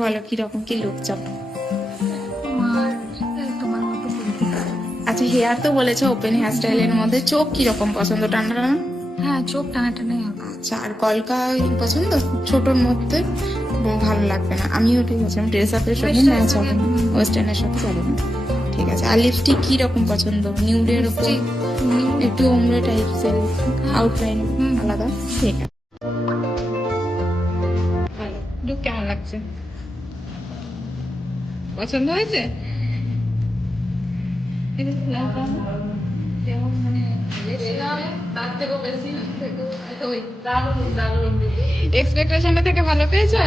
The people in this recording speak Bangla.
বলো কিরকম কি লুক চাও? তোমার মতো আচ্ছা হেয়ার তো বলেছো ওপেন হেয়ার স্টাইলের মধ্যে, চোখ কিরকম পছন্দ, টানা টানা? হ্যাঁ, চোখ টানা টানাই হবে। আচ্ছা আর কলকা পছন্দ, ছোটর মধ্যে ভালো লাগবে না। আমিও ঠিক আছে, ড্রেস আপের সাথে ম্যাচ হবে না, ওয়েস্টার্নের সাথে যাবে না। ঠিক আছে, আর লিপস্টিক কি রকম পছন্দ? নিউডের উপর একটু ওমরে টাইপসের আউটলাইন আলাদা? ঠিক আছে, ভালো। লুক কেমন লাগছে? পছন্দ হয়েছে? এক্সপেকটেশন থেকে ভালো পেয়েছো?